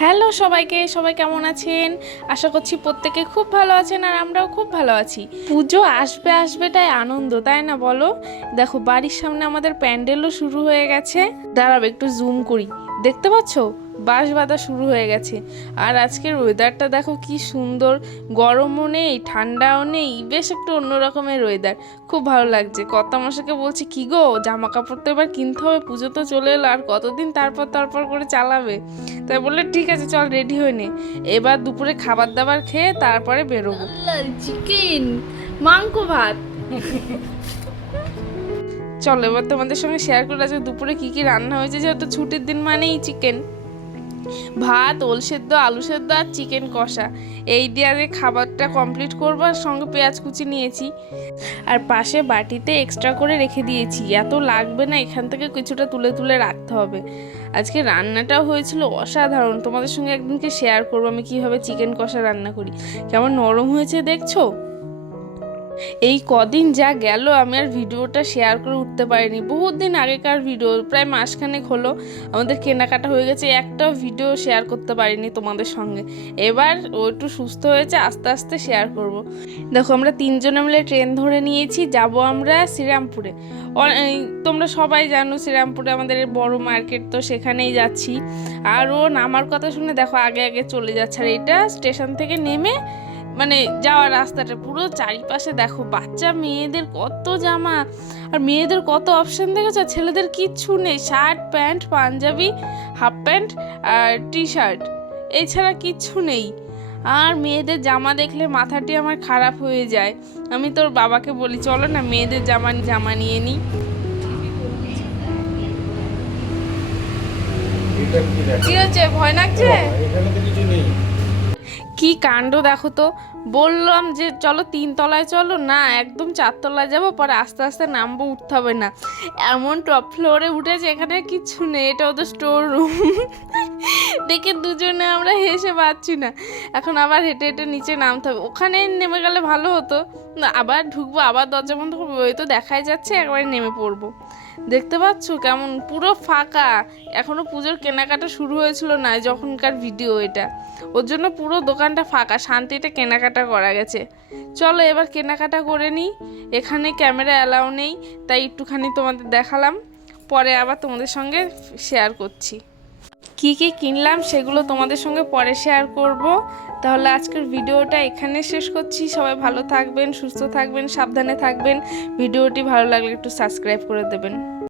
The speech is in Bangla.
হ্যালো সবাইকে, সবাই কেমন আছেন? আশা করছি প্রত্যেকে খুব ভালো আছেন আর আমরাও খুব ভালো আছি। পুজো আসবে আসবে তাই আনন্দ, তাই না বলো? দেখো বাড়ির সামনে আমাদের প্যান্ডেলও শুরু হয়ে গেছে। দাঁড়াও একটু জুম করি, দেখতে পাচ্ছ বাঁশ বাঁধা শুরু হয়ে গেছে। আর আজকের ওয়েদারটা দেখো কি সুন্দর, গরমও নেই ঠান্ডাও নেই, বেশ একটু অন্য রকমের ওয়েদার, খুব ভালো লাগছে। কর্তামশাইকে বলছি কি গো, জামা কাপড় তো এবার কিনতে হবে, পুজো তো চলে এলো, আর কতদিন তারপর তারপর করে চালাবে। তাই বললে ঠিক আছে চল রেডি হয়ে নে, এবার দুপুরে খাবার দাবার খেয়ে তারপরে বেরোবো। চিকেন, মাংস, ভাত। চলো এবার তোমাদের সঙ্গে শেয়ার করে আজকে দুপুরে কি কি রান্না হয়েছে, যেহেতু ছুটির দিন মানেই চিকেন। ভাত, ওল সেদ্ধ, আলু সেদ্ধ আর চিকেন কষা, এই দিয়ে আগে খাবারটা কমপ্লিট করবো। আর সঙ্গে পেঁয়াজ কুচি নিয়েছি, আর পাশে বাটিতে এক্সট্রা করে রেখে দিয়েছি, এত লাগবে না, এখান থেকে কিছুটা তুলে তুলে রাখতে হবে। আজকে রান্নাটাও হয়েছিল অসাধারণ, তোমাদের সঙ্গে একদিনকে শেয়ার করবো আমি কীভাবে চিকেন কষা রান্না করি। কেমন নরম হয়েছে দেখছো? এই কদিন যা গেল আমি আর ভিডিওটা শেয়ার করে উঠতে পারিনি, বহুত দিন আগেকার ভিডিও, প্রায় মাসখানেক হলো আমাদের কেনাকাটা হয়ে গেছে, একটাও ভিডিও শেয়ার করতে পারিনি তোমাদের সঙ্গে। এবার ও একটু সুস্থ হয়েছে, আস্তে আস্তে শেয়ার করব। দেখো আমরা তিনজনে মিলে ট্রেন ধরে নিয়েছি, যাব আমরা শ্রীরামপুরে। তোমরা সবাই জানো শ্রীরামপুরে আমাদের বড় মার্কেট, তো সেখানেই যাচ্ছি। আর ও নামার কথা শুনে দেখো আগে আগে চলে যাচ্ছে। আর এটা স্টেশন থেকে নেমে মানে যাওয়ার রাস্তাটা পুরো চারিপাশে দেখো বাচ্চা মেয়েদের কত জামা, আর মেয়েদের কত অপশান দেখেছো, ছেলেদের কিচ্ছু নেই, shirt pant panjabi half pant আর টি শার্ট, এছাড়া কিচ্ছু নেই। আর মেয়েদের জামা দেখলে মাথাটি আমার খারাপ হয়ে যায়। আমি তোর বাবাকে বলি চলো না মেয়েদের জামা নিয়ে নিই। কি হচ্ছে, ভয় লাগছে? কি কাণ্ড দেখো তো, বললাম যে চলো 3 তলায় চলো, না একদম 4 তলায় যাবো, পরে আস্তে আস্তে নামবো, উঠতে হবে না। এমন টপ ফ্লোরে উঠেছে, এখানে কিচ্ছু নেই, এটা ওদের স্টোর রুম। দেখে দুজনে আমরা হেসে পাচ্ছি না। এখন আবার হেঁটে হেঁটে নিচে নামতে হবে, ওখানে নেমে গেলে ভালো হতো, আবার ঢুকবো, আবার দরজা বন্ধ করবো, ওই তো দেখাই যাচ্ছে, একবারে নেমে পড়বো। দেখতে পাচ্ছ কেমন পুরো ফাঁকা, এখনো পুজোর কেনাকাটা শুরু হয়েছিল না যখনকার ভিডিও এটা, ওর জন্য পুরো দোকানটা ফাঁকা, শান্তিতে কেনাকাটা করা গেছে। চলো এবার কেনাকাটা করে নিই, এখানে ক্যামেরা অ্যালাউ নেই, তাই একটুখানি তোমাদের দেখালাম, পরে আবার তোমাদের সঙ্গে শেয়ার করছি। কি কি কিনলাম সেগুলো তোমাদের সঙ্গে পরে শেয়ার করব। তাহলে আজকের ভিডিওটা এখানে শেষ করছি, সবাই ভালো থাকবেন, সুস্থ থাকবেন, সাবধানে থাকবেন। ভিডিওটি ভালো লাগলে একটু সাবস্ক্রাইব করে দেবেন।